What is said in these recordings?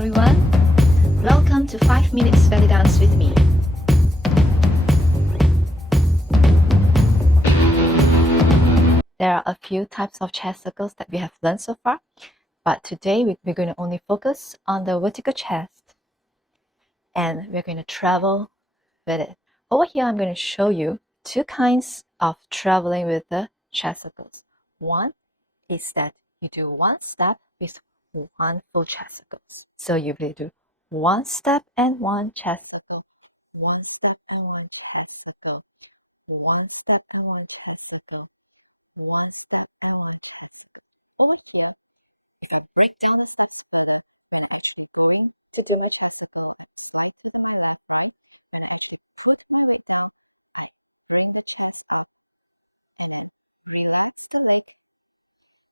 everyone, welcome to 5 Minutes Belly Dance with me. There are a few types of chest circles that we have learned so far, but today we're going to only focus on the vertical chest and we're going to travel with it. Over here I'm going to show you two kinds of traveling with the chest circles. One is that you do one step with one full chest circles. So you will do one step and one chest circle, one step and one chest circle, one step and one chest circle, one step and one chest circle. Over here, if I break down the chest circle, I'm actually going to do my chest circle. I'm slide to my left one, and I have to push my weight down, bring the chest up, and relax the leg,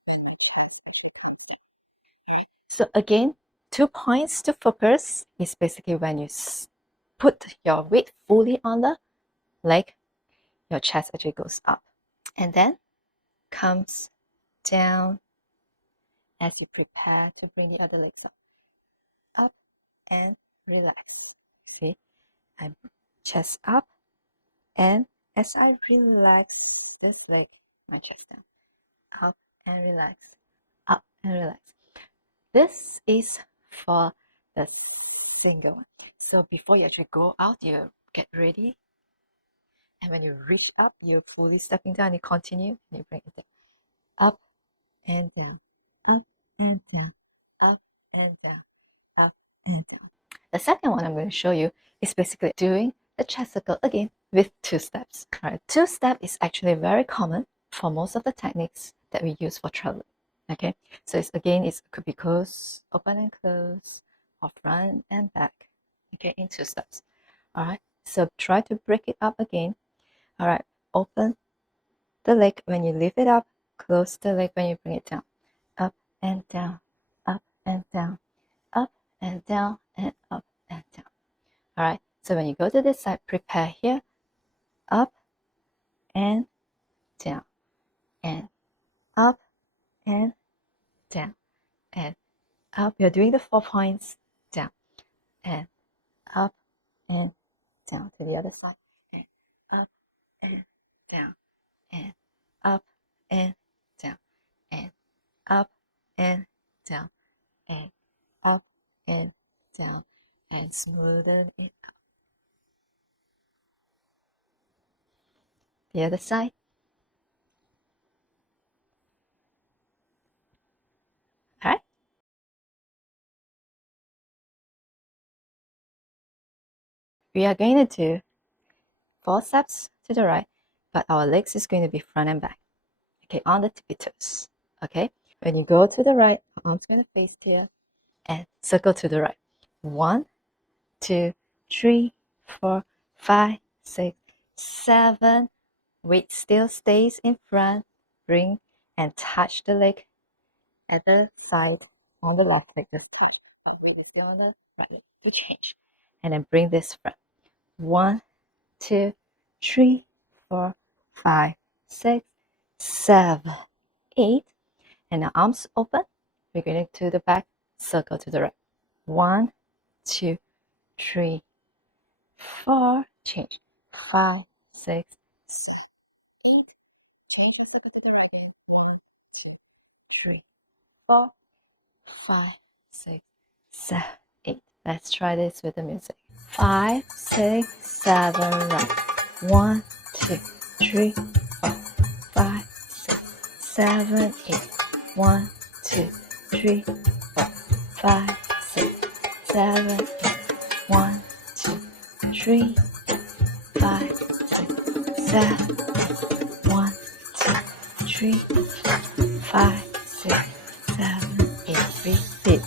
and my chest actually comes down. So again, 2 points to focus is basically when you put your weight fully on the leg, your chest actually goes up and then comes down as you prepare to bring the other legs up and relax. See, I chest up, and as I relax this leg, my chest down, up and relax, up and relax. This is for the single one. So before you actually go out, you get ready, and when you reach up, you're fully stepping down. You continue, and you bring it down, up and down, up and down, up and down, up and down. The second one I'm going to show you is basically doing the chest circle again with 2 steps. All right, 2 step is actually very common for most of the techniques that we use for traveling. Okay, so it could be close, open and close, or front and back. Okay, in 2 steps. All right, so try to break it up again. All right, open the leg when you lift it up, close the leg when you bring it down, up and down, up and down, up and down, and up and down. All right, so when you go to this side, prepare here, up and down, and up and down, and up. You're doing the 4 points, down and up and down to the other side, and up and down, and up and down, and up and down, and up and down, and smoothen it out. The other side. All right. We are going to do 4 steps to the right, but our legs is going to be front and back. Okay, on the tippy toes. Okay, when you go to the right, arms going to face here and circle to the right. 1, 2, 3, 4, 5, 6, 7. Weight still stays in front. Bring and touch the leg at the side on the left leg. Just touch. Weight is still on the right leg to change. And then bring this front. 1, 2, 3, 4, 5, 6, 7, 8. And the arms open. We're going to the back, circle to the right. 1, 2, 3, 4. Change. 5, 6, 7, 8. Change and circle to the right again. 1, 2, 3, 4, 5, 6, 7, 8. Let's try this with the music. 5, 6, 7, right. 1, 2, 3, 4, 5, 6, 7, 8. 1, 2, 3, 4, 5, 6, 7, 8. 1, 2, 3, 5, 6, 7, 1, 2, 3, 5, 6, 7, 8. Repeat.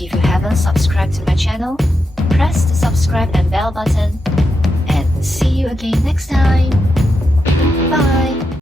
If you haven't subscribed to my channel, press the subscribe and bell button, and see you again next time.